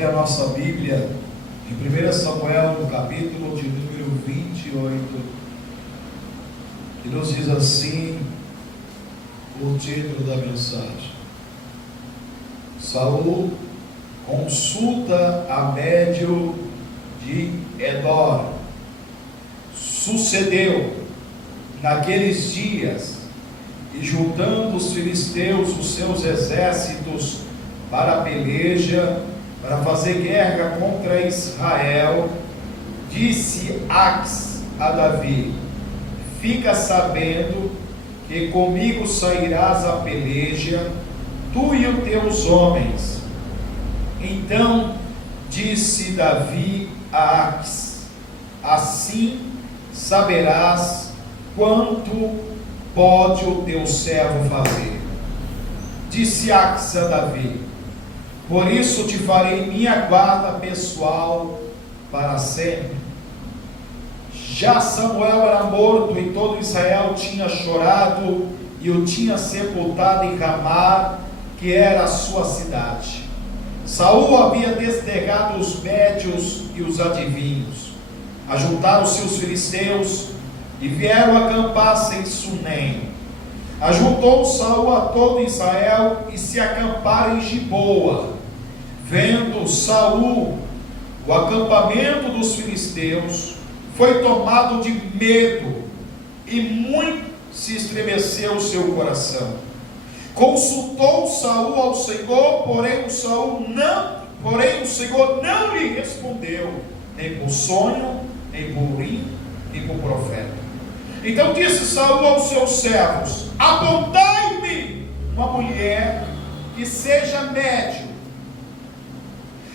abrir a nossa Bíblia em 1 Samuel, no capítulo de número 28, que nos diz assim o título da mensagem: Saul consulta a médio de Endor. Sucedeu naqueles dias, e juntando os filisteus os seus exércitos para a peleja, para fazer guerra contra Israel, disse Ax a Davi: fica sabendo que comigo sairás a peleja, tu e os teus homens. Então disse Davi a Ax: assim saberás quanto pode o teu servo fazer. Disse Ax a Davi: por isso te farei minha guarda pessoal para sempre. Já Samuel era morto e todo Israel tinha chorado e o tinha sepultado em Ramá, que era a sua cidade. Saul havia desterrado os médios e os adivinhos. Ajuntaram-se os filisteus e vieram acampar-se em Sunem. Ajuntou Saul a todo Israel e se acamparam em Giboa. Vendo Saul o acampamento dos filisteus, foi tomado de medo e muito se estremeceu o seu coração. Consultou Saul ao Senhor, porém o Senhor não lhe respondeu, nem por sonho, nem por urim, nem por profeta. Então disse Saul aos seus servos: apontai-me uma mulher que seja médium,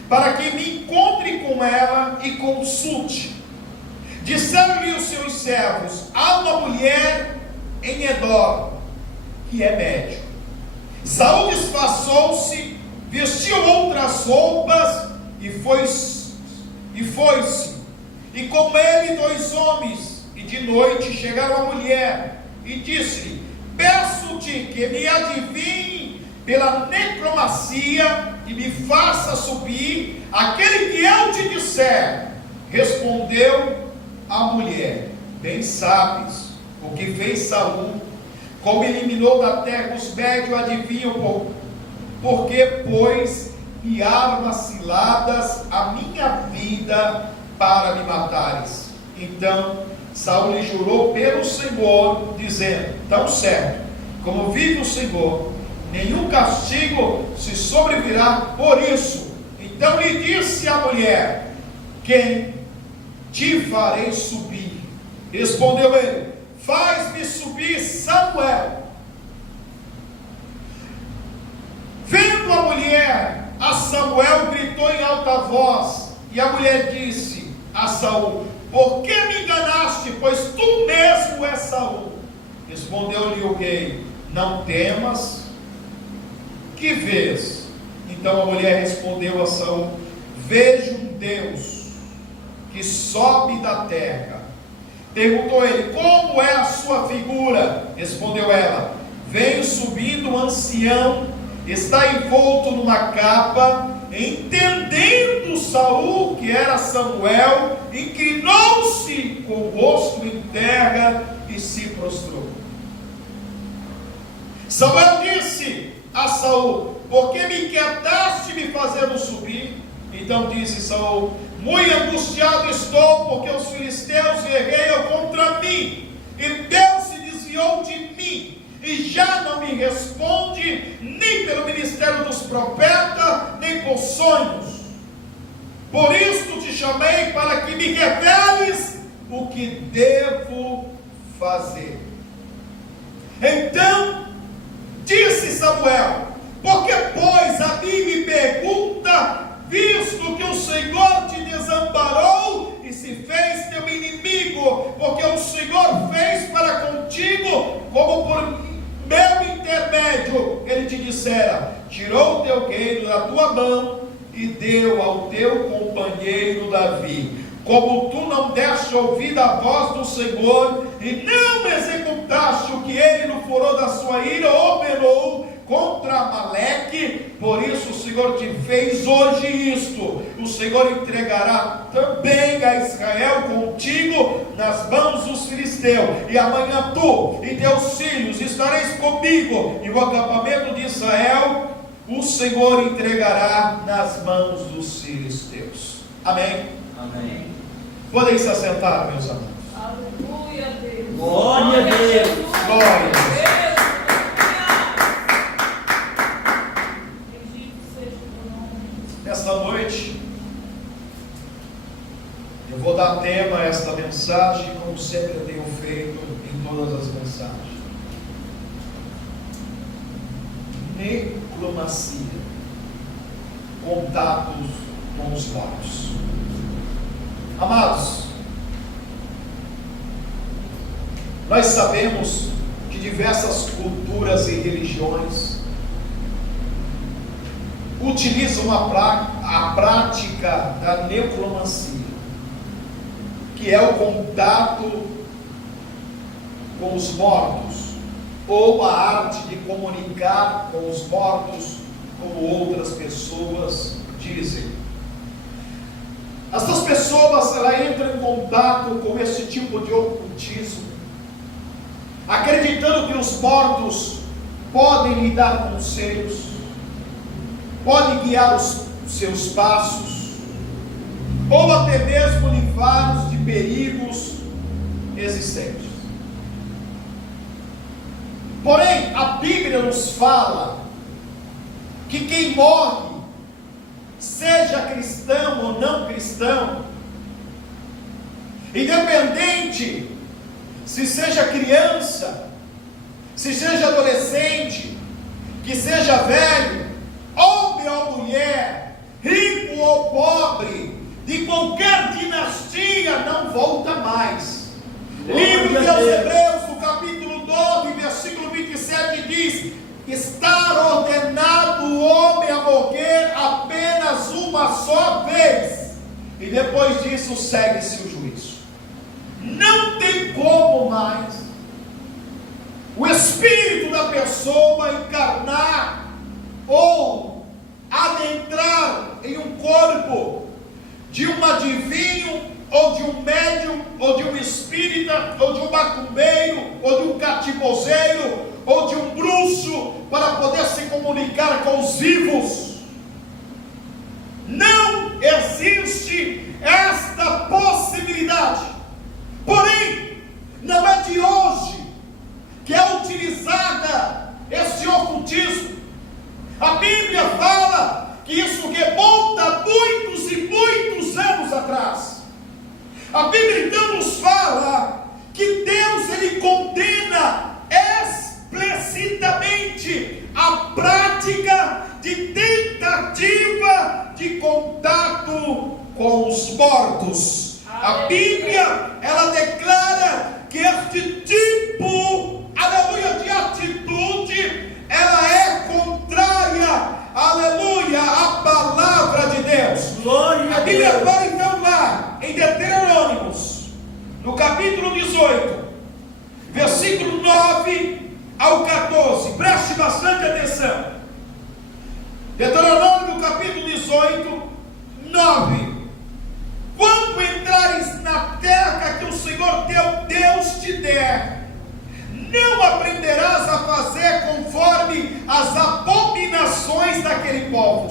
para que me encontre com ela e consulte. Disseram-lhe os seus servos: há uma mulher em Endor, que é médium. Saul disfarçou-se, vestiu outras roupas e foi-se. E com ele 2 homens. E de noite chegaram a mulher e disse-lhe: peço-te que me adivinhe pela necromancia e me faça subir aquele que eu te disser. Respondeu a mulher: bem sabes o que fez Saul, como eliminou da terra os médios adivinham, porque pôs em armas ciladas a minha vida para me matares. Então Saul lhe jurou pelo Senhor, dizendo: tão certo como vive o Senhor, nenhum castigo se sobrevirá por isso. Então lhe disse a mulher: quem te farei subir? Respondeu ele: faz-me subir Samuel. Vendo a mulher a Samuel, gritou em alta voz, e a mulher disse a Saul: por que me enganaste, pois tu mesmo és Saul? Respondeu-lhe o rei: não temas, que vês? Então a mulher respondeu a Saul: vejo um Deus que sobe da terra. Perguntou ele: como é a sua figura? Respondeu ela: veio subindo um ancião, está envolto numa capa. Entendendo Saul que era Samuel, inclinou-se com o rosto em terra e se prostrou. Samuel disse a Saul: por que me inquietaste me fazendo subir? Então disse Saul: muito angustiado estou, porque os filisteus guerreiam contra mim, e Deus se desviou de mim, e já não me responde, nem pelo ministério dos profetas, nem por sonhos. Por isto te chamei, para que me reveles o que devo fazer. Então disse Samuel: por que pois a mim me pergunta, visto que o Senhor te desamparou e se fez teu inimigo? Porque o Senhor fez para contigo, como por meu intermédio ele te dissera: tirou o teu reino da tua mão e deu ao teu companheiro Davi. Como tu não deste ouvida à voz do Senhor e não executaste o que ele no furor da sua ira ordenou contra Amaleque, por isso o Senhor te fez hoje isto. O Senhor entregará também a Israel contigo nas mãos dos filisteus, e amanhã tu e teus filhos estareis comigo, e o acampamento de Israel o Senhor entregará nas mãos dos filisteus. Amém? Amém. Podem se assentar, meus amados. Aleluia, Deus. Glória a Deus. Glória a Deus. Nesta noite, eu vou dar tema a esta mensagem, como sempre eu tenho feito em todas as mensagens. Necromancia, contatos com os mortos. Amados, nós sabemos que diversas culturas e religiões utilizam a prática da necromancia, que é o contato com os mortos, ou a arte de comunicar com os mortos, como outras pessoas dizem. Essas pessoas, elas entram em contato com esse tipo de ocultismo, acreditando que os mortos podem lhe dar conselhos, podem guiar os seus passos, ou até mesmo livrar-os de perigos existentes. Porém, a Bíblia nos fala que quem morre, seja cristão ou não cristão, independente se seja criança, se seja adolescente, que seja velho, homem ou mulher, rico ou pobre, de qualquer dinastia, não volta mais. Livro de Hebreus, no capítulo 9, versículo 27 diz: está ordenado o homem a morrer apenas uma só vez, e depois disso segue-se o juízo. Não tem como mais o espírito da pessoa encarnar ou adentrar em um corpo de um adivinho, ou de um médium, ou de um espírita, ou de um macumbeiro, ou de um catibozeiro, ou de um bruxo, para poder se comunicar com os vivos. Não existe esta possibilidade. Porém, não é de hoje que é utilizada esse ocultismo. A Bíblia fala que isso remonta muitos e muitos anos atrás. A Bíblia então nos fala que Deus, ele condena explicitamente a prática de tentativa de contato com os mortos. A Bíblia, ela declara que este tipo, aleluia, de atitude, ela é contrária, aleluia, à palavra de Deus. Glória A Bíblia a Deus. fala então lá em Deuteronômios, no capítulo 18, versículo 9 ao 14, preste bastante atenção. Deuteronômio, no capítulo 18, 9: quando entrares na terra que o Senhor teu Deus te der, não aprenderás a fazer conforme as abominações daquele povo.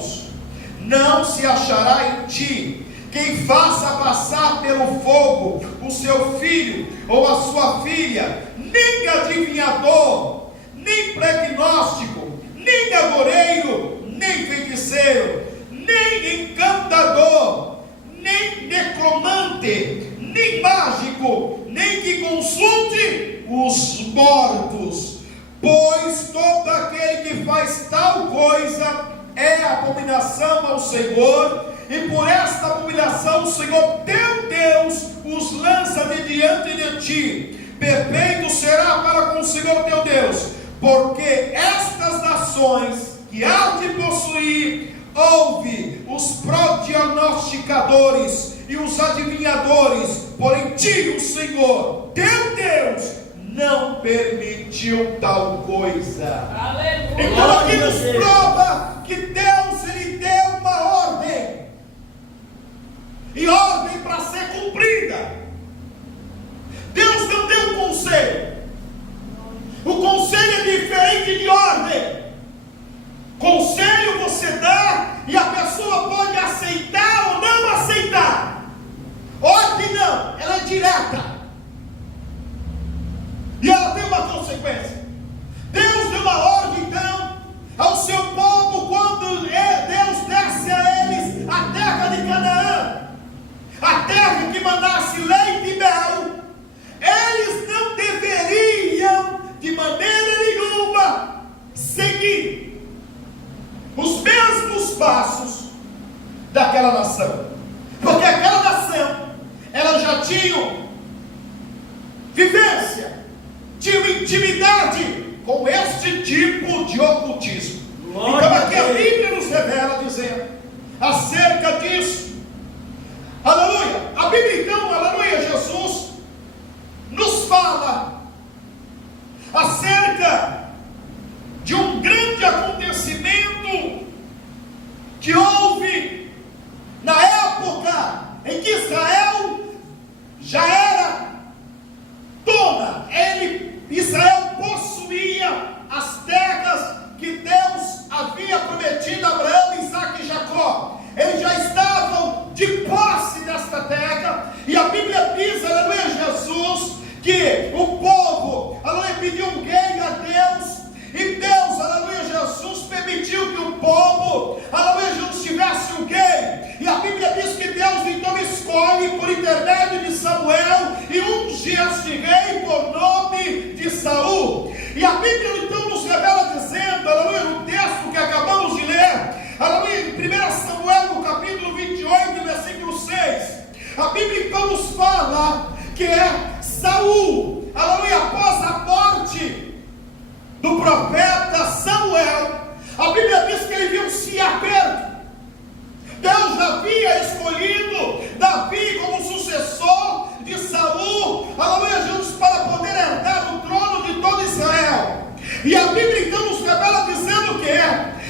Não se achará em ti quem faça passar pelo fogo o seu filho ou a sua filha, nem adivinhador, nem pregnóstico, nem agoreiro, nem feiticeiro, nem encantador, nem necromante, nem mágico, nem que consulte os mortos, pois todo aquele que faz tal coisa é abominação ao Senhor, e por esta abominação o Senhor teu Deus os lança de diante de ti. Perfeito será para com o Senhor teu Deus, porque estas nações que há de possuir, ouve os prognosticadores e os adivinhadores, porém ti, o Senhor teu Deus, não permitiu tal coisa. Aleluia. Então aqui nos prova que Deus O conselho é diferente de ordem. Conselho você dá e a pessoa pode aceitar ou não aceitar. Ordem não, ela é direta. E ela tem uma consequência. Deus deu uma ordem então ao seu povo quando Deus desse a eles a terra de Canaã, a terra que mandasse leite e mel. Eles não deveriam de maneira nenhuma seguir os mesmos passos daquela nação, porque aquela nação, ela já tinha vivência, tinha intimidade com este tipo de ocultismo. Então aqui a Bíblia nos revela dizendo acerca disso. Aleluia. A Bíblia então, aleluia, Jesus nos fala acerca de um grande acontecimento que houve na época em que Israel já era dona. Israel possuía as terras que Deus havia prometido a Abraão, Isaque e Jacó. Eles já estavam de posse desta terra, e a Bíblia diz, aleluia, Jesus, que o povo, aleluia, pediu um rei a Deus, e Deus, aleluia, Jesus, permitiu que o povo, aleluia, Jesus, tivesse um rei. E a Bíblia diz que Deus então escolhe por intermédio de Samuel e unge este rei por nome de Saul. E a Bíblia então nos revela dizendo, aleluia, no texto que acabamos de ler, aleluia, em 1 Samuel, no capítulo 28, versículo 6, a Bíblia então nos fala que Saul, aleluia, após a morte do profeta Samuel, a Bíblia diz que ele viu se aperto. Deus havia escolhido Davi como sucessor de Saul, aleluia, Jesus, para poder herdar o trono de todo Israel. E a Bíblia então nos revela dizendo que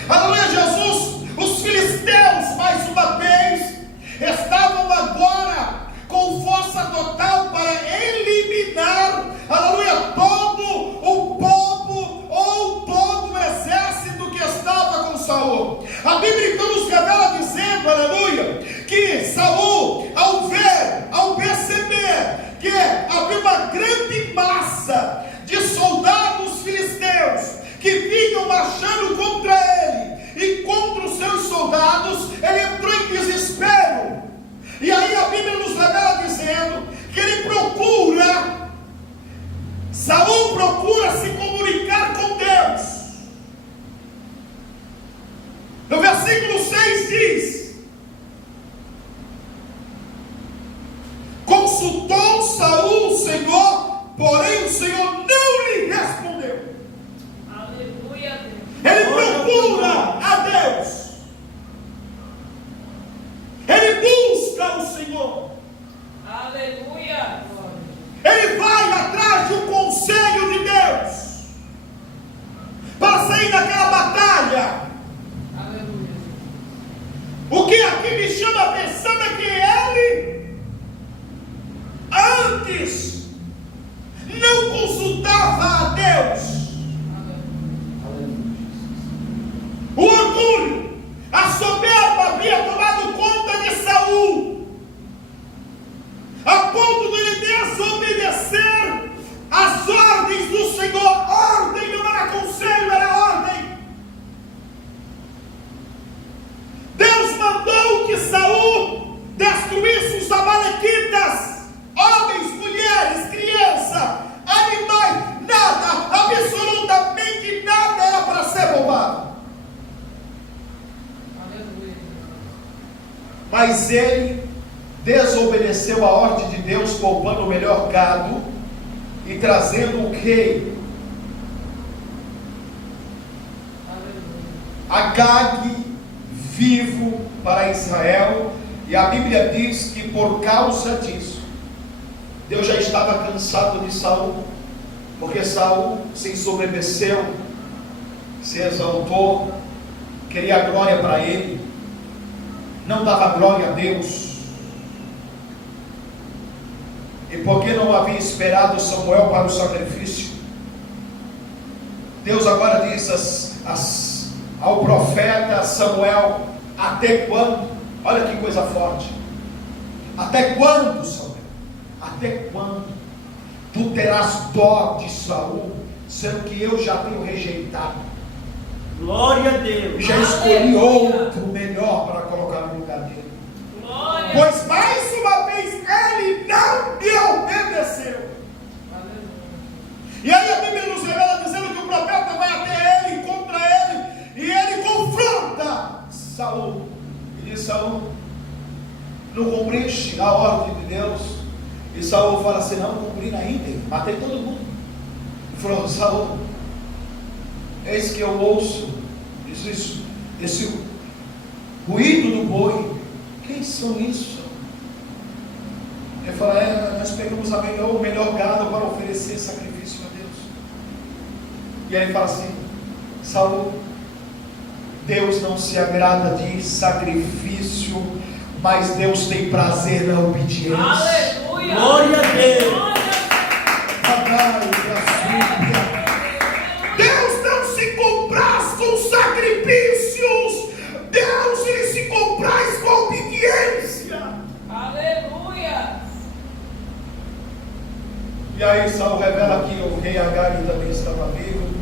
aleluia, Jesus, os filisteus mais uma vez estavam agora com força total para eliminar, aleluia, todo o povo ou todo o exército que estava com Saul. A Bíblia então nos revela dizendo, aleluia, que Saul, ao perceber que havia uma grande massa de soldados filisteus que vinham marchando contra ele e contra os seus soldados, ele entrou em desespero. E aí a Bíblia nos revela dizendo que Saul procura se comunicar com Deus. No versículo 6 diz: consultou Saul o Senhor, porém o Senhor não lhe respondeu. Aleluia, Deus. Ele procura a Deus, ele busca o Senhor, Aleluia. ele vai atrás de um conselho de Deus para sair daquela batalha. Aleluia. O que aqui me chama a atenção é que ele antes não consultava a Deus. O orgulho, a soberba havia tomado conta de Saul, a ponto de ele desobedecer às ordens do Senhor. Ordem não era conselho, era ordem. Deus mandou que Saul destruísse os amalequitas, homens, mulheres, crianças, animais, nada, absolutamente nada era para ser roubado. Mas ele desobedeceu a ordem de Deus, poupando o melhor gado e trazendo o rei Agag vivo para Israel. E a Bíblia diz que por causa disso Deus já estava cansado de Saul, porque Saul se ensoberbeceu, se exaltou, queria glória para ele, não dava glória a Deus. E porque não havia esperado Samuel para o sacrifício, Deus agora diz ao profeta Samuel: até quando? Olha que coisa forte. Até quando, Samuel? Até quando tu terás dó de Saul, sendo que eu já tenho rejeitado? Glória a Deus. Já escolhi outro melhor para colocar no lugar dele. Glória. Pois mais uma vez ele não me obedeceu. E aí a Bíblia nos revela dizendo que o profeta vai até ele, contra ele, e ele confronta Saul. E diz: Saul, não cumpriste a ordem de Deus? E Saul fala assim: não cumpri na íntegra, matei todo mundo. Ele falou: Saul, eis que eu ouço esse ruído do boi. Quem são isso? Ele fala: nós pegamos o melhor gado para oferecer sacrifício a Deus. E aí ele fala assim: Saul, Deus não se agrada de sacrifício, mas Deus tem prazer na obediência. Aleluia. Glória a Deus. Deus não se compraz com sacrifícios. Deus ele se compraz com obediência. Aleluia. E aí Saul revela que o rei Agag também estava vivo,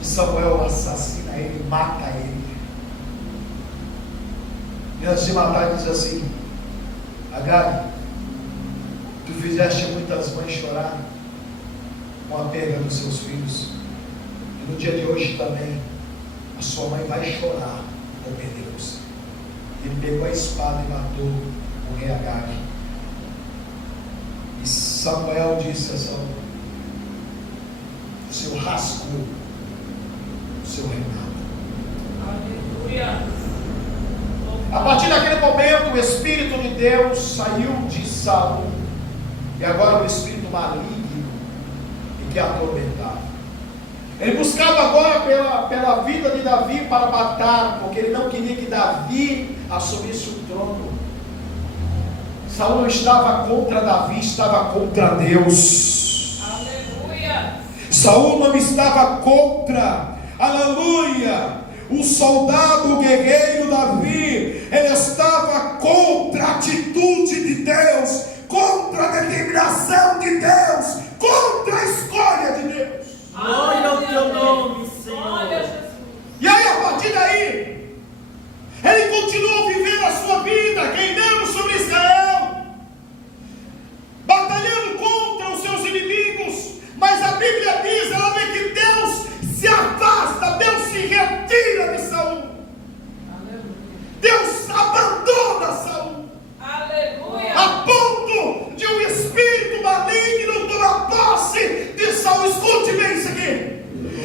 e Samuel assassina ele, mata ele. E antes de matar ele diz assim: Agag, tu fizeste muitas mães chorar com a perda dos seus filhos, e no dia de hoje também a sua mãe vai chorar com perder você. Ele pegou a espada e matou o rei Agag. E Samuel disse a Saul: o Senhor rasgou o seu reinado. Aleluia. A partir daquele momento, o Espírito de Deus saiu de Saul, e agora o espírito maligno que atormentava. Ele buscava agora pela vida de Davi para matar, porque ele não queria que Davi assumisse o trono. Saul não estava contra Davi, estava contra Deus. Aleluia. Saul não estava contra, aleluia, o soldado, o guerreiro Davi. Ele estava contra a atitude de Deus, contra a determinação de Deus, contra a escolha de Deus. Glória ao teu nome, Glória a Senhor. Jesus. E aí, a partir daí, ele continuou vivendo a sua vida, reinando sobre Israel, batalhando contra os seus inimigos. Mas a Bíblia diz, ela vê que Deus se afasta, Deus se retira de Saul. Deus abandona Saul, Aleluia. a ponto de um espírito maligno tomar posse de Saul. Escute bem isso aqui,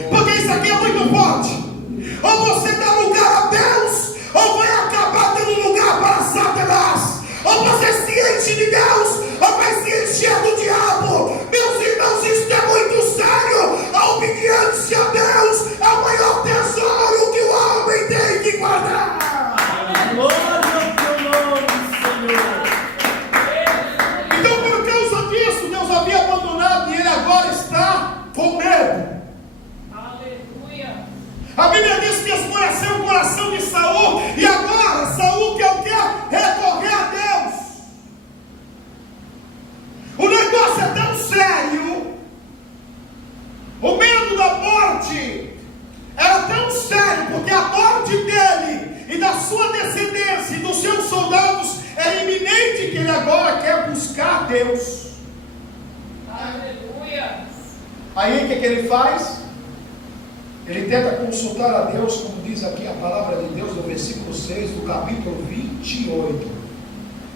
porque isso aqui é muito forte. Ou você dá lugar a Deus, ou vai acabar dando lugar para Satanás. Ou você se enche de Deus, ou vai se encher do diabo. Meus irmãos, isso é muito sério. A obediência a Deus é o maior tesouro que o homem tem que guardar. Glória ao teu nome, Senhor. Então, por causa disso, Deus havia abandonado e ele agora está com medo. Aleluia. A Bíblia diz que escureceu o coração de Saul, e agora Saul quer o quê? Recorrer a Deus. O negócio é tão sério, o medo da morte era tão sério, porque a morte dele e da sua descendência e dos seus soldados era iminente, que ele agora quer buscar Deus. Aleluia. Aí o que ele faz? Ele tenta consultar a Deus, como diz aqui a palavra de Deus no versículo 6 do capítulo 28.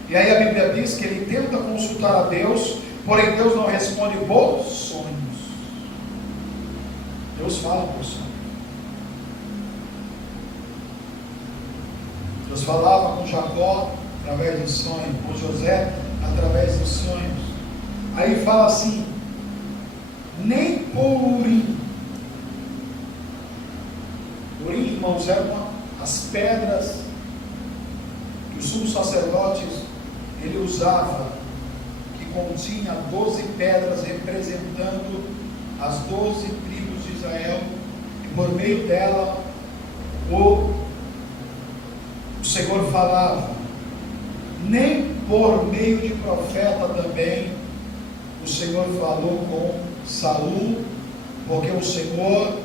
E aí a Bíblia diz que ele tenta consultar a Deus, porém Deus não responde por sonhos. Deus fala por sonhos. Deus falava com Jacó através do sonho, com José através dos sonhos. Aí ele fala assim: nem por Urim. Urim, irmãos, eram as pedras que os sumos sacerdotes ele usava, que continha 12 pedras representando as 12 tribos de Israel. meio dela o Senhor falava, nem por meio de profeta também o Senhor falou com Saul, porque o Senhor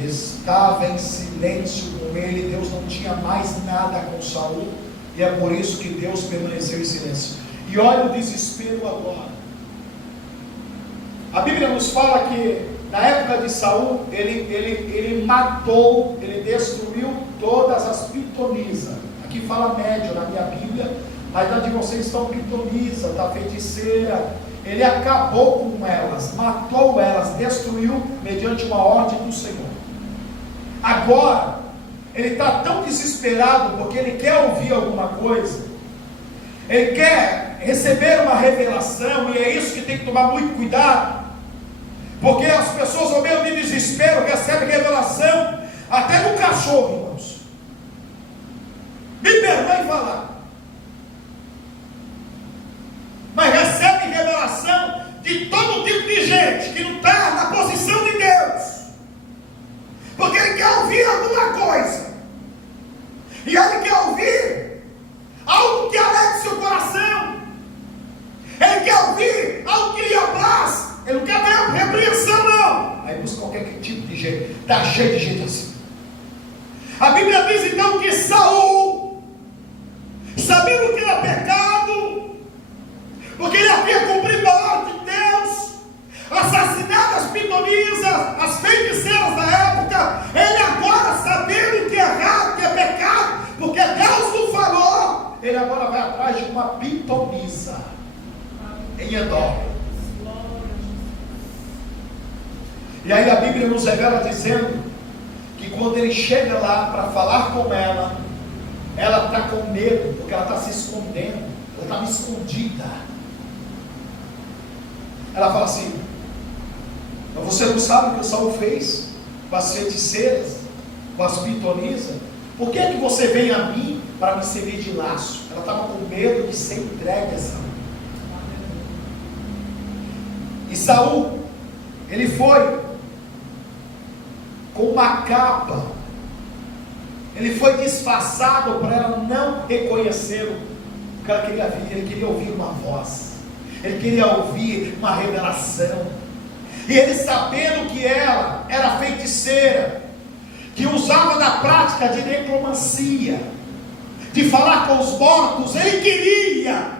estava em silêncio com ele. Deus não tinha mais nada com Saul, e é por isso que Deus permaneceu em silêncio. E olha o desespero agora. A Bíblia nos fala que na época de Saul, ele matou, ele destruiu todas as pitonisas. Aqui fala médio na minha Bíblia, mas na de vocês estão pitonisa, da feiticeira. Ele acabou com elas, matou elas, destruiu mediante uma ordem do Senhor. Agora, ele está tão desesperado porque ele quer ouvir alguma coisa, ele quer receber uma revelação, e é isso que tem que tomar muito cuidado, porque as pessoas, ao meio de desespero, recebem revelação até no cachorro, irmãos. Me perdoe falar, mas recebe revelação de todo tipo de gente que não está na posição de Deus, porque ele quer ouvir alguma coisa, e ele quer ouvir algo que alegre seu coração, ele quer ouvir algo que lhe apraz, ele não quer ver repreensão não. Aí busca qualquer tipo de gente, está cheio de gente assim. A Bíblia diz então que Saul, sabendo que era pecado, porque ele havia cumprido a ordem de Deus, assassinado as pitonisas, as feiticeiras da época, ele agora, sabendo que é errado, que é pecado, porque Deus não falou, ele agora vai atrás de uma pitonisa em Edom. E aí a Bíblia nos revela dizendo que quando ele chega lá para falar com ela está com medo, porque ela está se escondendo, ela estava escondida. Ela fala assim: mas você não sabe o que o Saul fez com as feiticeiras, com as pitonisas? Por que é que você vem a mim para me servir de laço? Ela estava com medo de ser entregue a Saul. E Saul, ele foi com uma capa, ele foi disfarçado para ela não reconhecer o que ela queria ouvir. Ele queria ouvir uma voz, ele queria ouvir uma revelação. E ele, sabendo que ela era feiticeira, que usava da prática de necromancia, de falar com os mortos, ele queria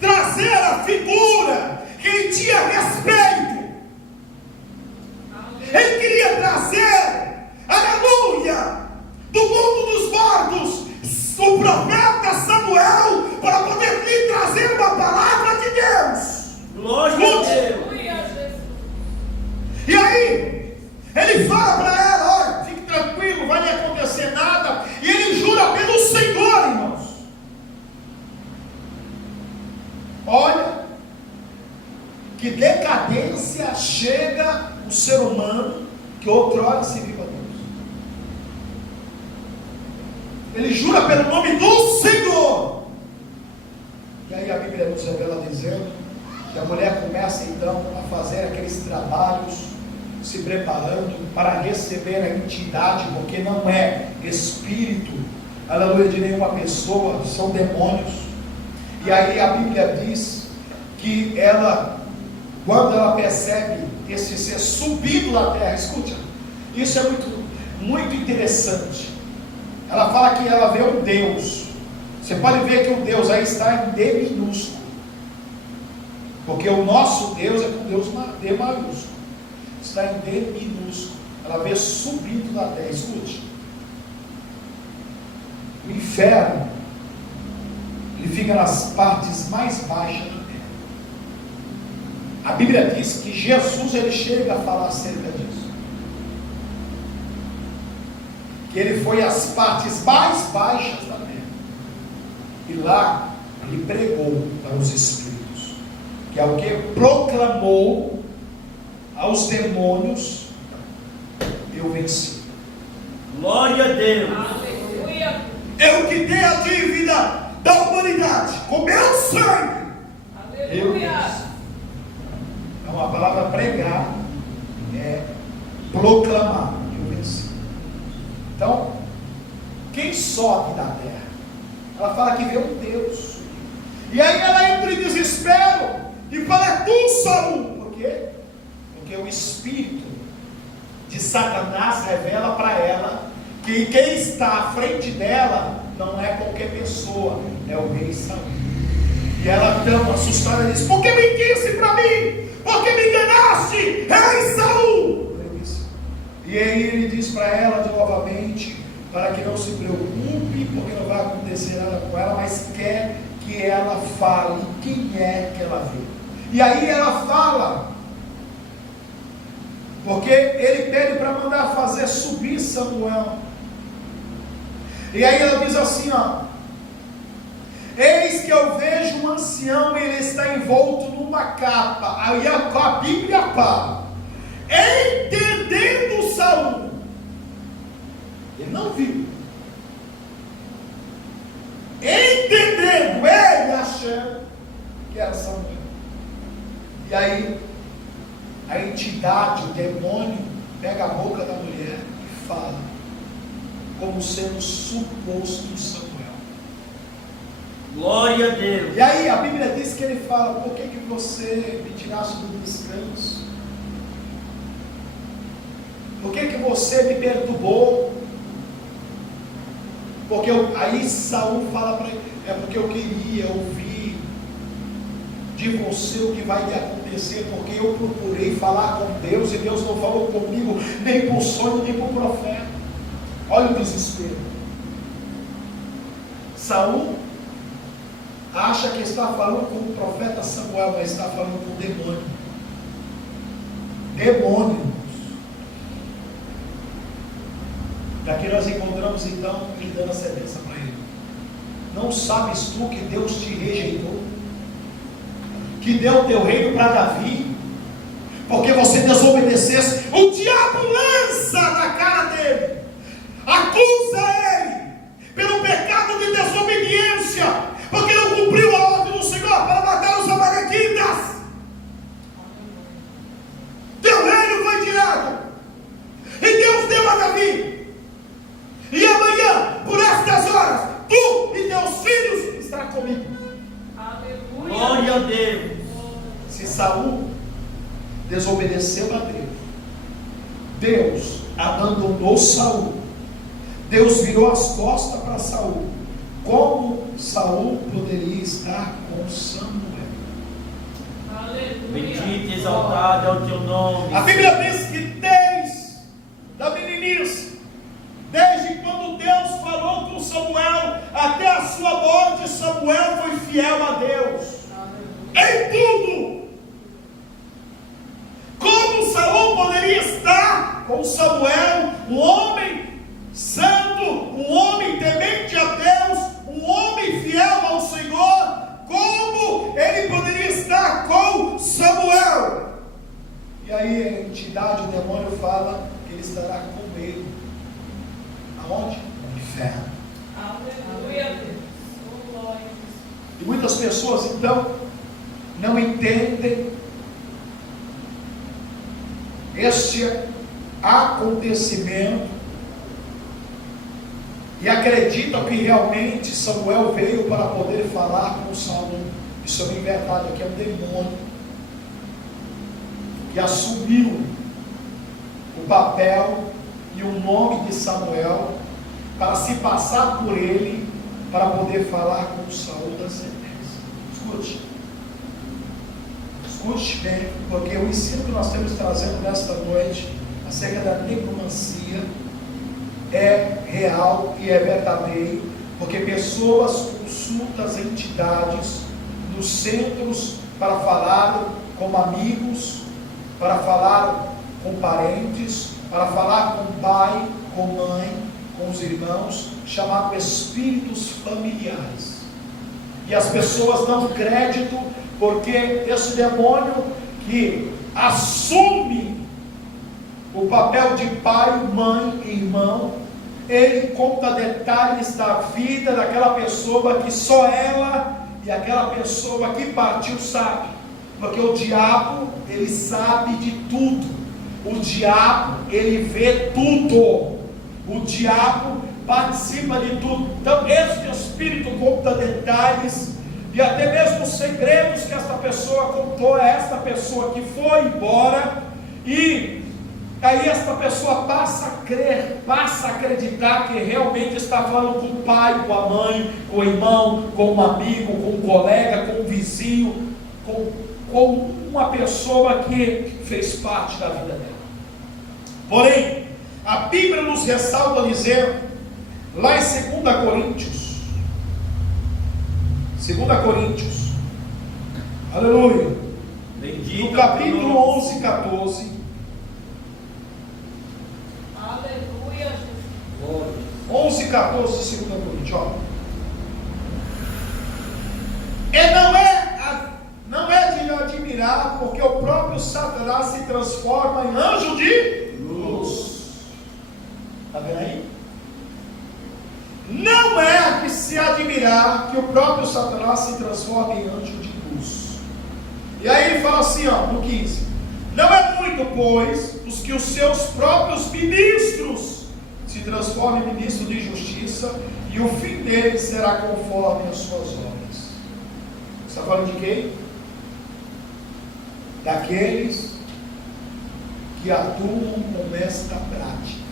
trazer a figura que ele tinha respeito. Ele queria trazer, aleluia, do mundo dos mortos, o profeta Samuel, para poder lhe trazer uma palavra de Deus. Glória a Deus. E aí, ele fala para ela: olha, fique tranquilo, não vai lhe acontecer nada. E ele jura pelo Senhor, irmãos. Olha, que decadência chega o ser humano que outrora serviu a Deus. Ele jura pelo nome do Senhor. E aí a Bíblia nos revela dizendo que a mulher começa então a fazer aqueles trabalhos, se preparando para receber a entidade, porque não é espírito, aleluia, de nenhuma pessoa, são demônios. E aí a Bíblia diz que ela, quando ela percebe esse ser subindo na terra, escute, isso é muito interessante. Ela fala que ela vê um Deus. Você pode ver que o Deus aí está em D minúsculo, porque o nosso Deus é com Deus D maiúsculo, está em D minúsculo. Ela vê subindo na terra. Escute, o inferno, ele fica nas partes mais baixas da terra. A Bíblia diz que Jesus, ele chega a falar acerca disso, que ele foi às partes mais baixas da terra, e lá ele pregou para os espíritos, que é o que proclamou aos demônios: eu venci. Glória a Deus. Aleluia. Eu que dei a dívida da humanidade com meu sangue. Aleluia. Então a palavra pregar é proclamar. Eu Então, quem sobe da terra? Ela fala que vê um Deus. E aí ela entra em desespero e fala: é tu, Saul. Por quê? Porque o espírito de Satanás revela para ela que quem está à frente dela não é qualquer pessoa, é o rei Saul. E ela tão assustada diz: por que mentisse para mim? Por que me enganaste, rei Saul? E aí ele diz para ela novamente, para que não se preocupe, porque não vai acontecer nada com ela, mas quer que ela fale quem é que ela vê. E aí ela fala, porque ele pede para mandar fazer subir Samuel. E aí ela diz assim, ó: eis que eu vejo um ancião, ele está envolto numa capa. Aí a Bíblia fala: entendendo Saul, ele não viu, entendendo, ele achando que era Samuel. E aí a entidade, o demônio, pega a boca da mulher e fala como sendo suposto Samuel. Glória a Deus. E aí a Bíblia diz que ele fala: por que você me tiraste do descanso? Por que você me perturbou? Porque aí Saul fala para ele: é porque eu queria ouvir de você o que vai lhe acontecer, porque eu procurei falar com Deus e Deus não falou comigo, nem por sonho, nem por profeta. Olha o desespero. Saul acha que está falando com o profeta Samuel, mas está falando com o demônio. Demônio. Daqui nós encontramos então ele dando a sentença para ele: não sabes tu que Deus te rejeitou, que deu o teu reino para Davi, porque você desobedecesse? O diabo lança na cara dele, acusa ele pelo pecado de desobediência, porque não cumpriu a ordem do Senhor para matar os amalequitas. Teu reino foi tirado e Deus deu a Davi. E amanhã, por estas horas, tu e teus filhos estarão comigo. Aleluia. Glória a Deus. Se Saul desobedeceu a Deus, Deus abandonou Saul, Deus virou as costas para Saul, como Saul poderia estar com Samuel? Aleluia. Bendito e exaltado é o teu nome. A Bíblia diz que desde a meninice, desde quando Deus falou com Samuel até a sua morte, Samuel foi fiel a Deus em tudo. Como Saul poderia estar com Samuel, um homem santo, um homem temente a Deus, um homem fiel ao Senhor? Como ele poderia estar com Samuel? E aí a entidade, o demônio, fala que ele estará com ele. Aonde? No inferno. Aleluia. Oh, glória. E muitas pessoas então não entendem este acontecimento e acreditam que realmente Samuel veio para poder falar com Saul. Isso é bem verdade, aqui é um demônio que assumiu o papel e o nome de Samuel para se passar por ele, para poder falar com Saul da sentença. Escute bem, porque o ensino que nós temos trazendo nesta noite acerca da necromancia é real e é verdadeiro, porque pessoas consultam as entidades nos centros para falar com amigos, para falar com parentes, para falar com pai, com mãe, com os irmãos, chamado espíritos familiares. E as pessoas dão crédito, porque esse demônio que assume o papel de pai, mãe e irmão, ele conta detalhes da vida daquela pessoa que só ela e aquela pessoa que partiu sabe, porque o diabo, ele sabe de tudo, o diabo, ele vê tudo, o diabo participa de tudo. Então este espírito conta detalhes e até mesmo segredos que esta pessoa contou a esta pessoa que foi embora, e aí esta pessoa passa a crer, passa a acreditar que realmente está falando com o pai, com a mãe, com o irmão, com um amigo, com um colega, com um vizinho, com uma pessoa que fez parte da vida dela. Porém, a Bíblia nos ressalta dizendo, lá em 2 Coríntios, aleluia, Bendito no capítulo 11, 14, Aleluia, Jesus. 11, 14 de 2 Coríntios, olha. E não é de admirar, porque o próprio Satanás se transforma em anjo de luz. Está vendo aí? Não é de se admirar que o próprio Satanás se transforma em anjo de luz. E aí ele fala assim, ó, no 15: não é muito, pois, os que os seus próprios ministros se transformam em ministros de justiça, e o fim deles será conforme as suas obras. Você está falando de quem? Daqueles que atuam com esta prática.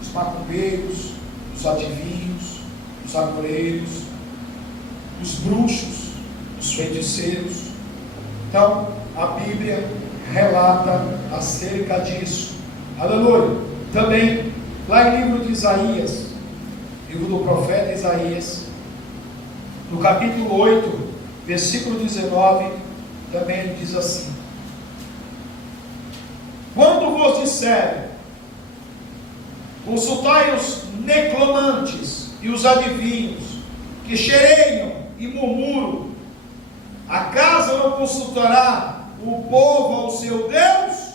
Os macumbeiros, os adivinhos, os agoreiros, os bruxos, os feiticeiros. Então, a Bíblia relata acerca disso. Aleluia. Também, lá em livro de Isaías, livro do profeta Isaías, no capítulo 8, versículo 19, também ele diz assim: quando vos disserem, consultai os necromantes e os adivinhos, que xereiam e murmuram, acaso não consultará o povo ao seu Deus?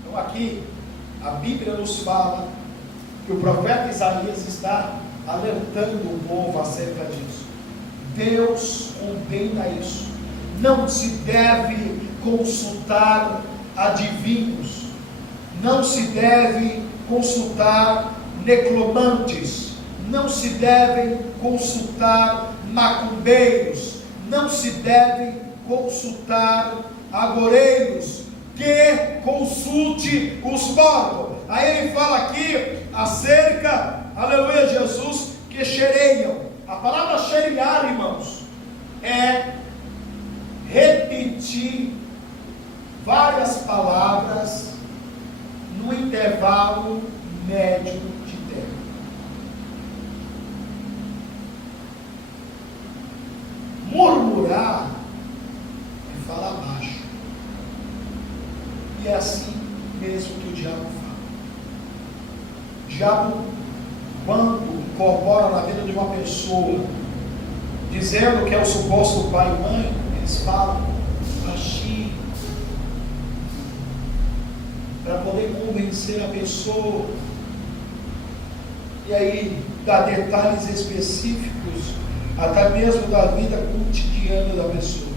Então aqui a Bíblia nos fala que o profeta Isaías está alertando o povo acerca disso. Deus condena isso. Não se deve consultar adivinhos, não se deve consultar necromantes, não se devem consultar macumbeiros, não se deve consultar agoreiros, que consulte os mortos. Aí ele fala aqui acerca, aleluia, Jesus, que xereiam. A palavra xerear, irmãos, é repetir várias palavras no intervalo médio de tempo. Murmurar é falar baixo. E é assim mesmo que o diabo fala. O diabo, quando incorpora na vida de uma pessoa, dizendo que é o suposto pai e mãe, eles falam baixinho, para poder convencer a pessoa, e aí dá detalhes específicos, até mesmo da vida cotidiana da pessoa.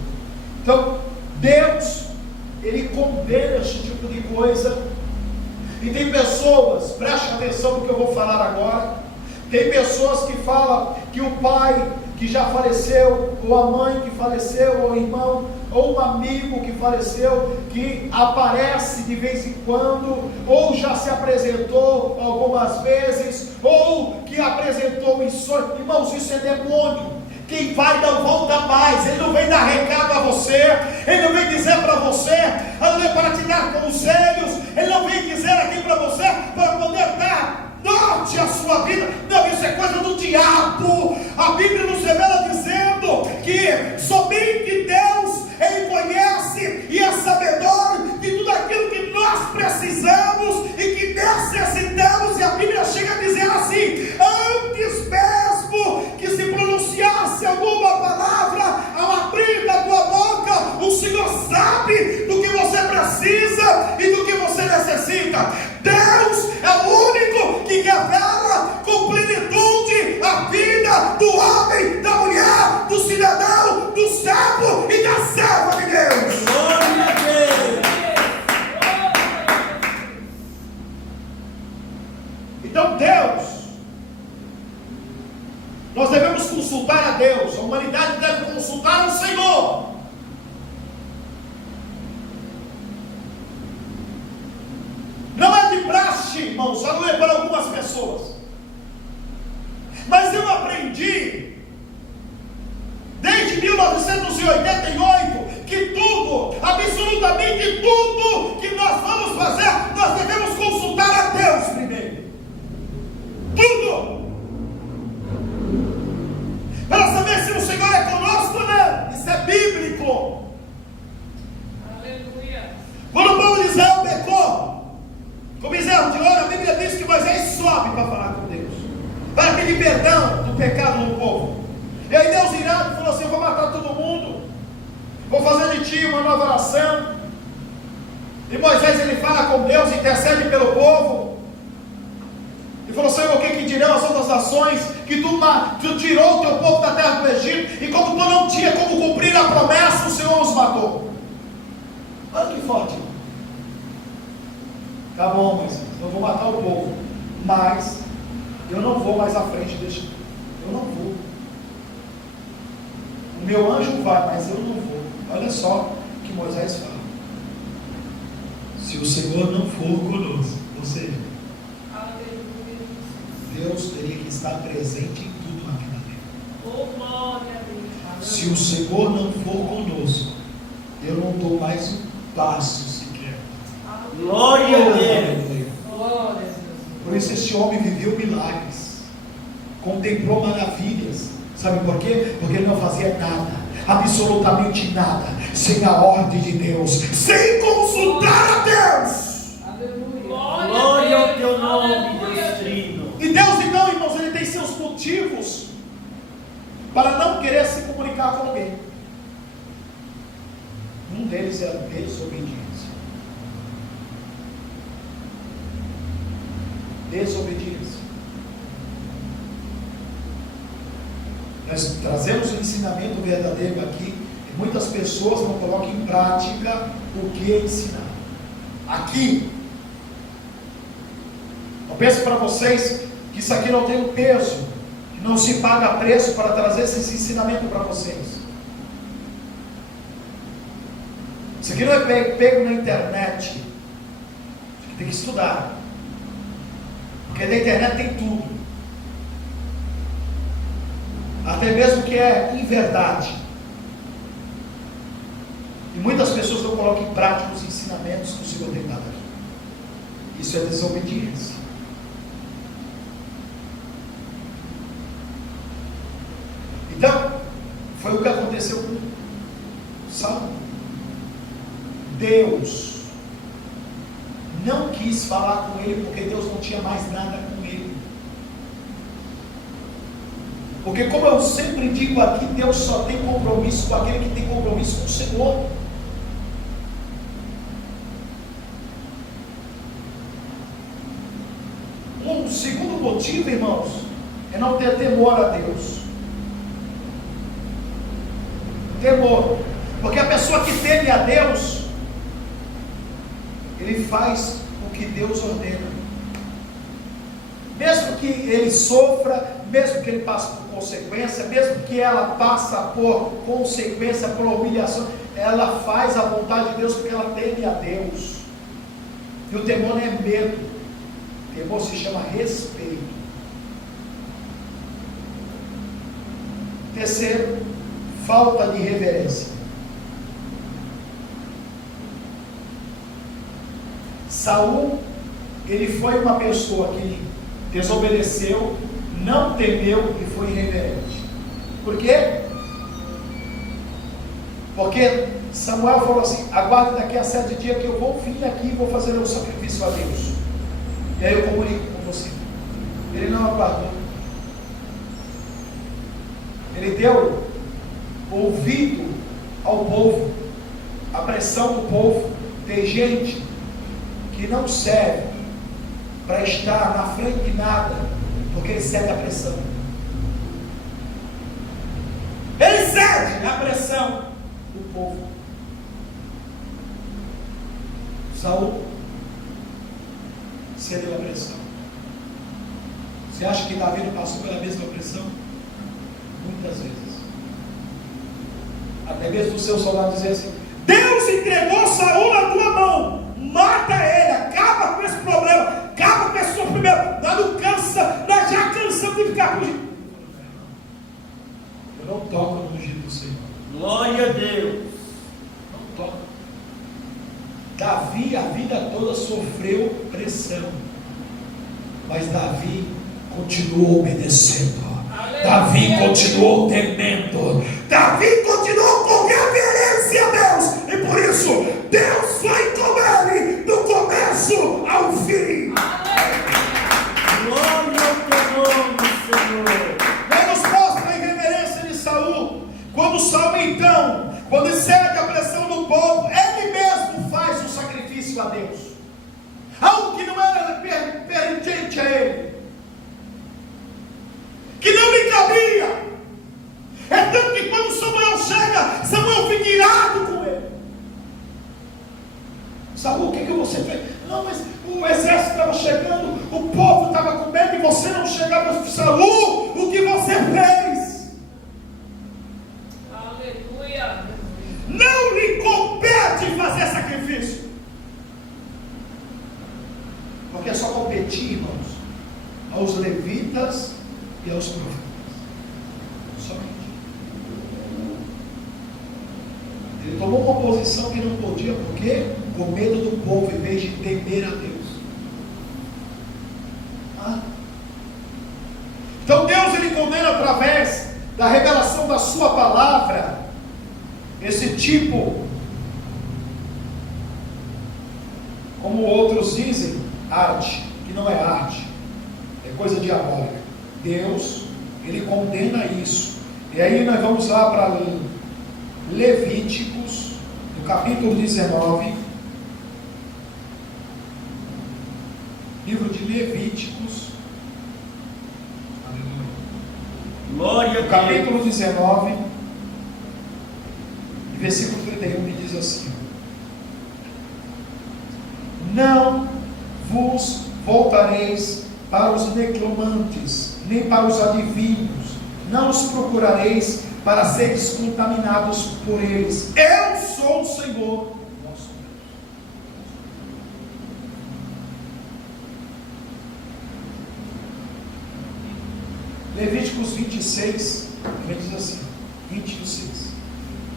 Então, Deus, Ele condena esse tipo de coisa. E tem pessoas, preste atenção no que eu vou falar agora, tem pessoas que falam que o pai que já faleceu, ou a mãe que faleceu, ou o irmão, ou um amigo que faleceu, que aparece de vez em quando, ou já se apresentou algumas vezes, ou que apresentou em sonho. Irmãos, isso é demônio. Quem vai não volta mais. Ele não vem dar recado a você, ele não vem dizer para você, para te dar conselhos, ele não vem dizer aqui para você para poder dar norte à sua vida. Não, isso é coisa do diabo. A Bíblia nos revela dizendo que somente Deus, Ele conhece e é sabedor de tudo aquilo que nós precisamos e que necessitamos. E a Bíblia chega a dizer assim: antes mesmo que se pronunciasse alguma palavra, ao abrir da tua boca, o Senhor sabe do que você precisa e do que você necessita. Deus é o único que revela com plenitude a vida do homem, da mulher, do cidadão, do consultar a Deus, a humanidade deve consultar o Senhor. Não é de praxe, irmãos, a não é para algumas pessoas, mas eu aprendi desde 1988 que tudo, absolutamente tudo que nós vamos fazer, nós devemos consultar a Deus primeiro. Tudo! Para saber se o Senhor é conosco ou não. Isso é bíblico. Aleluia. Quando o povo de Israel pecou com bezerro de ouro, a Bíblia diz que Moisés sobe para falar com Deus, para pedir perdão do pecado do povo. E aí Deus irado falou assim: eu vou matar todo mundo, vou fazer de ti uma nova nação. E Moisés, ele fala com Deus, intercede pelo povo, e falou: Senhor, o que dirão as outras nações, que tu tirou o teu povo da terra do Egito, e como tu não tinha como cumprir a promessa, o Senhor os matou. Olha que forte. Tá bom, Moisés, eu vou matar o povo, mas eu não vou mais à frente deste. Eu não vou. O meu anjo vai, mas eu não vou. Olha só o que Moisés fala: se o Senhor não for conosco, ou seja, Deus teria que estar presente em tudo na vida dele. Oh, glória a Deus. Se o Senhor não for conosco, eu não dou mais um passo sequer. Glória a Deus. Glória a Deus. Por isso esse homem viveu milagres, contemplou maravilhas. Sabe por quê? Porque ele não fazia nada, absolutamente nada, sem a ordem de Deus, sem consultar a Deus. Aleluia. Glória ao teu nome, Aleluia. Deus Trino. E Deus, então, irmãos, ele tem seus motivos para não querer se comunicar com alguém. Um deles é a desobediência. Desobediência. Nós trazemos o ensinamento verdadeiro aqui, e muitas pessoas não colocam em prática o que é ensinado. Aqui, eu penso para vocês que isso aqui não tem um peso, que não se paga preço para trazer esse ensinamento para vocês. Isso aqui não é pego na internet. Isso aqui tem que estudar, porque na internet tem tudo, até mesmo que é inverdade. E muitas pessoas não colocam em prática os ensinamentos que o Senhor tem dado aqui. Isso é desobediência. Então, foi o que aconteceu com Saul. Deus não quis falar com ele, porque Deus não tinha mais nada com ele. Porque, como eu sempre digo aqui, Deus só tem compromisso com aquele que tem compromisso com o Senhor. Um segundo motivo, irmãos, é não ter temor a Deus. Temor, porque a pessoa que teme a Deus, ele faz o que Deus ordena, mesmo que ele sofra, mesmo que ele passe por consequência, mesmo que ela passe por consequência, por humilhação, ela faz a vontade de Deus, porque ela teme a Deus. E o temor não é medo, temor se chama respeito. Terceiro, falta de reverência. Saul, ele foi uma pessoa que desobedeceu, não temeu e foi irreverente. Por quê? Porque Samuel falou assim: aguarde daqui a 7 dias que eu vou vir aqui e vou fazer um sacrifício a Deus, e aí eu comunico com você. Ele não aguardou, ele deu ouvido ao povo, a pressão do povo. Tem gente que não serve para estar na frente de nada, porque ele cede a pressão. Ele cede a pressão do povo. Saul cedeu a pressão. Você acha que Davi não passou pela mesma pressão? Muitas vezes. Até mesmo o seu soldado dizer assim: Deus entregou Saul na tua mão, mata ele, acaba com esse problema, acaba com esse sofrimento. Nós não cansa, nós já cansamos de ficar fugindo. eu não toco no ungido do Senhor. Glória a Deus. Não toco. Davi a vida toda sofreu pressão, mas Davi continuou obedecendo. Davi continuou temendo. Davi continuou com reverência a Deus. E por isso, Deus foi com ele do começo ao fim. Glória ao teu nome, Senhor. Ele nos mostra a irreverência de Saul. Quando Saul, então, quando cede a pressão do povo, ele mesmo faz o sacrifício a Deus. Algo que não era pertinente a ele, que não lhe cabia. É tanto que quando Samuel chega, Samuel fica irado com ele. Saul, o que você fez? Não, mas o exército estava chegando, o povo estava com medo e você não chegava. Saul, o que você fez? Aleluia. Não lhe compete fazer sacrifício. Porque só competia, irmãos, aos levitas e aos profetas. Somente. Ele tomou uma posição que não podia, porque com medo do povo, em vez de temer a Deus. Então Deus, ele condena através da revelação da sua palavra esse tipo, como outros dizem, arte, que não é arte, é coisa diabólica. Deus, ele condena isso. E aí nós vamos lá para Levíticos, no capítulo 19, livro de Levíticos, Glória a no Deus. capítulo 19, versículo 31, que diz assim: não vos voltareis para os necromantes, nem para os adivinhos, não os procurareis para seres contaminados por eles. Eu sou o Senhor vosso Deus. Levíticos 26, também diz assim, 26.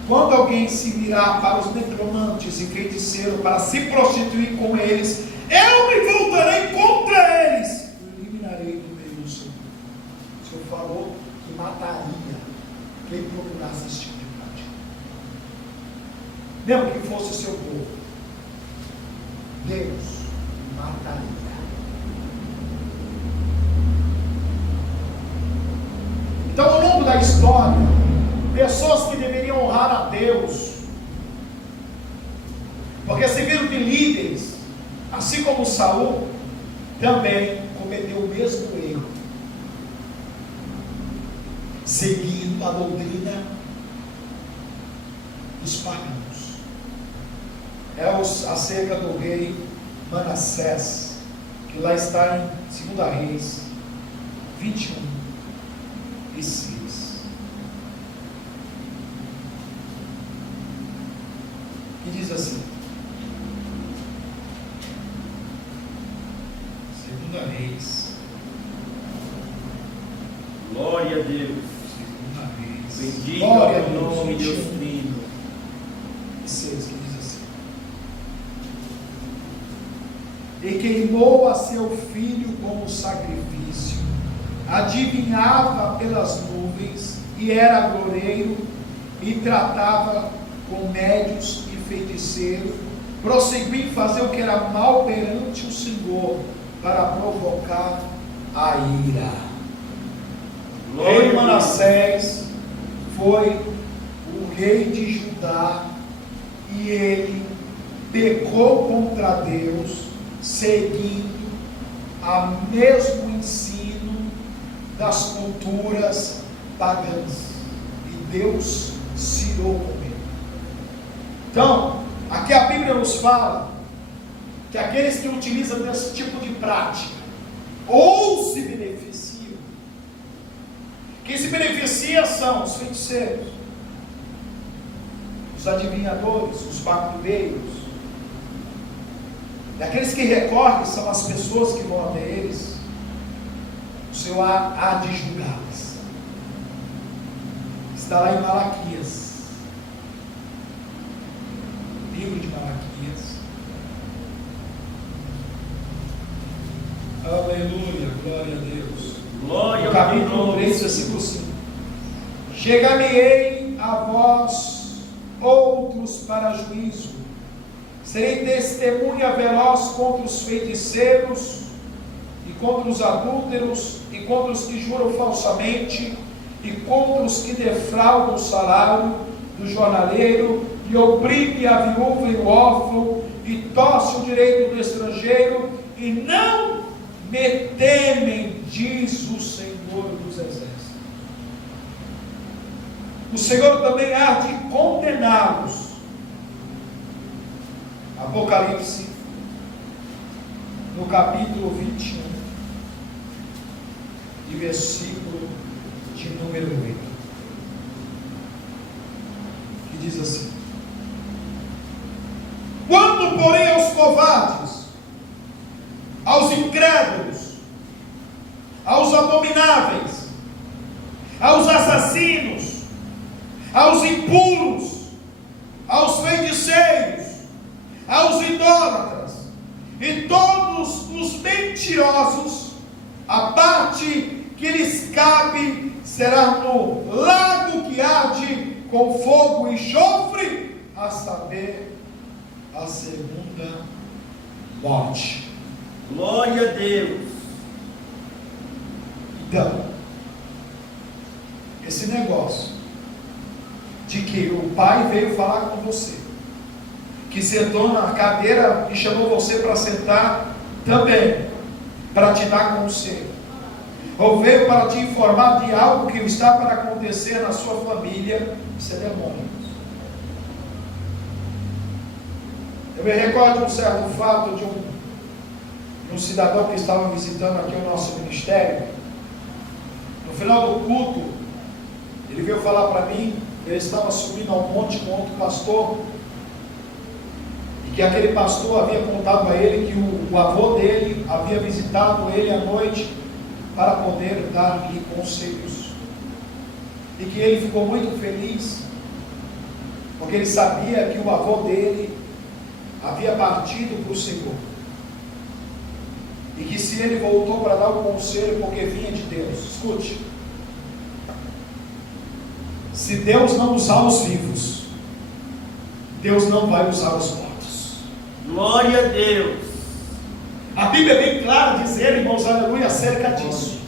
Quando alguém se virar para os necromantes e feiticeiros para se prostituir com eles, eu me voltarei contra eles, e eliminarei do meio do Senhor. O Senhor falou que mataria quem procurasse esse tipo de prática, mesmo que fosse o seu povo. Deus mataria. Então, ao longo da história, pessoas que deveriam honrar a Deus, porque serviram de líderes, assim como Saul, também cometeu o mesmo erro, seguindo a doutrina dos pagãos. É acerca do rei Manassés, que lá está em 2 Reis 21 e 6. E diz assim, 2 Reis, Glória a Deus. 2 Reis, Bendito glória é a o Deus, nome de 21 Deus Trino. e 6, que diz assim: e queimou a seu filho como sacrifício, adivinhava pelas nuvens, e era agoureiro, e tratava com médios e feiticeiros, prosseguiu em fazer o que era mal perante o Senhor, para provocar a ira. Rei Manassés foi o rei de Judá, e ele pecou contra Deus, seguindo o mesmo ensino das culturas pagãs, e Deus se irou com ele. Então, aqui a Bíblia nos fala que aqueles que utilizam desse tipo de prática ou se beneficiam, Quem se beneficia são os feiticeiros, os adivinhadores, os macumbeiros. E aqueles que recorrem são as pessoas que vão até eles. O Senhor há de julgá-las. Está lá em Malaquias, livro de Malaquias. Aleluia, glória a Deus. Glória No ao capítulo nome 3, versículo 5. Chegar-me-ei a vós outros para juízo, serei testemunha veloz contra os feiticeiros, e contra os adúlteros, e contra os que juram falsamente, e contra os que defraudam o salário do jornaleiro, e oprime a viúva e o órfão, e torce o direito do estrangeiro, e não me temem, diz o Senhor dos Exércitos. O Senhor também há de condená-los. Apocalipse, no capítulo 21, e versículo de número 8, que diz assim: quando, porém, aos covardes, aos incrédulos, aos abomináveis, aos assassinos, aos impuros, aos feiticeiros, aos idólatras e todos os mentirosos, a parte que lhes cabe será no lago que arde com fogo e enxofre, a saber, a segunda morte. Glória a Deus. Então, esse negócio de que o pai veio falar com você, que sentou na cadeira e chamou você para sentar também, para te dar conselho, ou veio para te informar de algo que está para acontecer na sua família, isso é demônio. Eu me recordo de um certo fato de um cidadão que estava visitando aqui o nosso ministério. No final do culto, ele veio falar para mim. Ele estava subindo ao monte com outro pastor, e que aquele pastor havia contado a ele que o avô dele havia visitado ele à noite para poder dar-lhe conselhos, e que ele ficou muito feliz, porque ele sabia que o avô dele havia partido para o Senhor, e que se ele voltou para dar o conselho, porque vinha de Deus. Escute, se Deus não usar os vivos, Deus não vai usar os mortos. Glória a Deus. A Bíblia é bem clara dizer, irmãos, aleluia, acerca disso,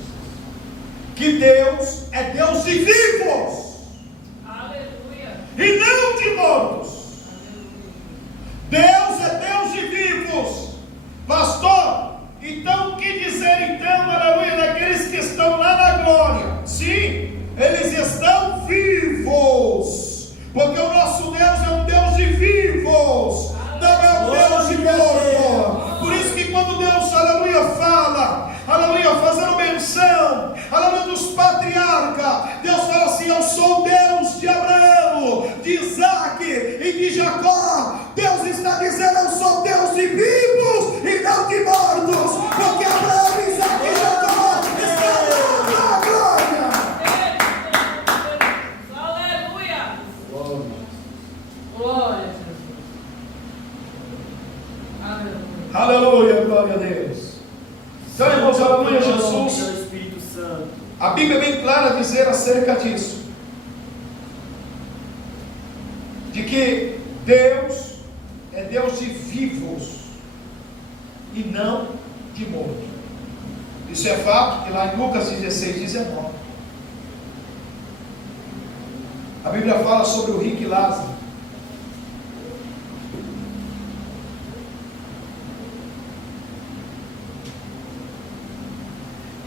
que Deus é Deus de vivos, Aleluia. e não de mortos. Deus é Deus de vivos, pastor. Então, o que dizer então, aleluia, daqueles que estão lá na glória? Sim, eles estão vivos, porque o nosso Deus é um Deus de vivos, não é um Deus de morto. Por isso que quando Deus, aleluia, fala, aleluia, fazendo menção, aleluia, dos patriarcas, Deus fala assim: eu sou Deus de Abraão, de Isaac e de Jacó. Deus está dizendo: eu sou Deus de vivos e não de mortos, porque Abraão, Isaac e Jacó estão na glória. Aleluia. Glória a Jesus. Aleluia. Aleluia, glória a Deus. Então, irmãos, aleluia, Jesus. Glória ao Espírito Santo. A Bíblia é bem clara a dizer acerca disso, de que Deus é Deus de vivos e não de mortos. Isso é fato que lá em Lucas 16, 19, a Bíblia fala sobre o rico e Lázaro.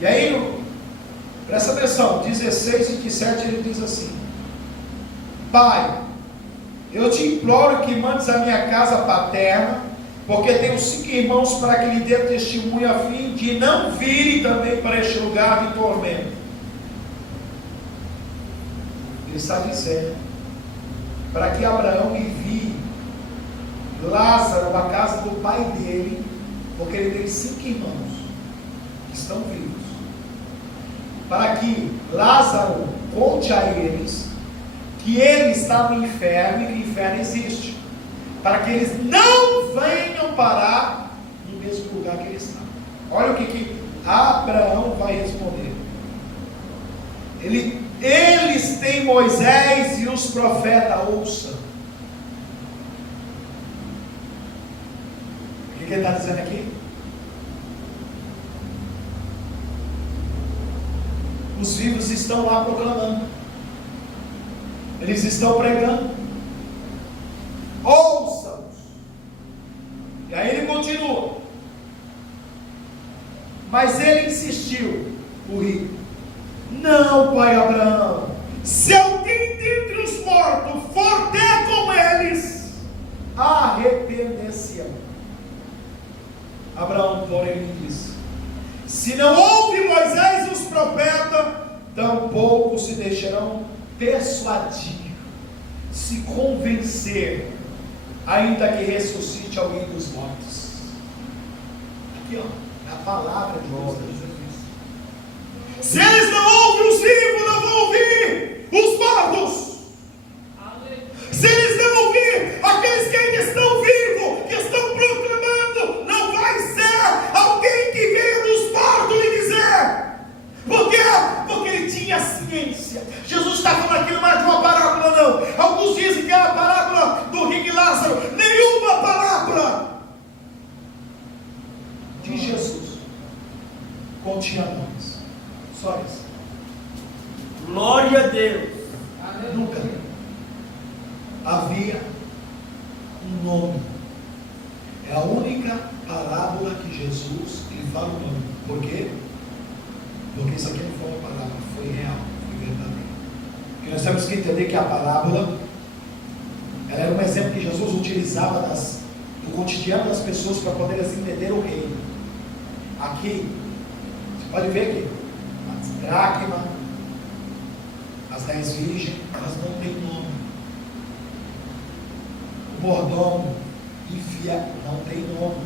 E aí, presta atenção, 16, 27, ele diz assim: Pai, eu te imploro que mandes a minha casa paterna, porque tenho 5 irmãos, para que lhe dê testemunho, a fim de não virem também para este lugar de tormento. está dizendo para que Abraão envie Lázaro da casa do pai dele, porque ele tem 5 irmãos que estão vivos, para que Lázaro conte a eles que ele está no inferno e que o inferno existe, para que eles não venham parar no mesmo lugar que ele está. Olha o que Abraão vai responder. Eles têm Moisés e os profetas, ouçam. O que ele está dizendo aqui? Os vivos estão lá proclamando, eles estão pregando, ouçam-os. E aí ele continua, mas ele insistiu, o rico: não, pai Abraão, se alguém dentre os mortos for ter com eles, arrepender-se-ão. Abraão, porém, lhe disse: se não houve Moisés e os profetas, tampouco se deixarão persuadir, se convencer, ainda que ressuscite alguém dos mortos. Aqui, ó, a palavra de Deus. Se eles não ouvem os vivos, não vão ouvir os mortos. Se eles não ouvir aqueles que ainda estão vivos, que estão proclamando, não vai ser alguém que veio dos mortos lhe dizer. Por quê? Porque ele tinha ciência. Jesus está falando aqui não é de uma parábola, não. Alguns dizem que é a parábola do rico e Lázaro. Nenhuma parábola de Jesus continha nomes. Só isso. Glória a Deus. Nunca havia um nome. É a única parábola que Jesus ele fala o nome. Por quê? Porque isso aqui não foi uma parábola, foi real, foi verdadeiro. Porque nós temos que entender que a parábola ela era um exemplo que Jesus utilizava do cotidiano das pessoas para poder elas entender o reino. Aqui, você pode ver aqui, as dracmas, as 10 virgens, elas não têm nome. O mordomo, enfia, não tem nome.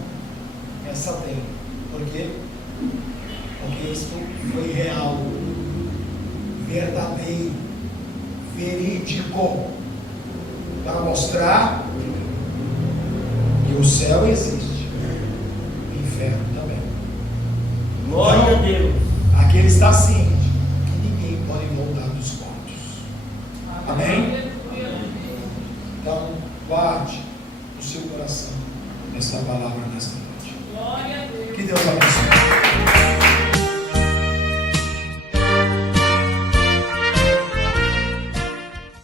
Essa tem. Por quê? Porque isso foi real, verdadeiro, verídico, para mostrar que o céu existe, o inferno também. Glória Então, a Deus. aqui ele está ciente que ninguém pode voltar dos mortos. Amém? Então, guarde o seu coração nesta palavra nesta noite. Glória a Deus. Que Deus abençoe.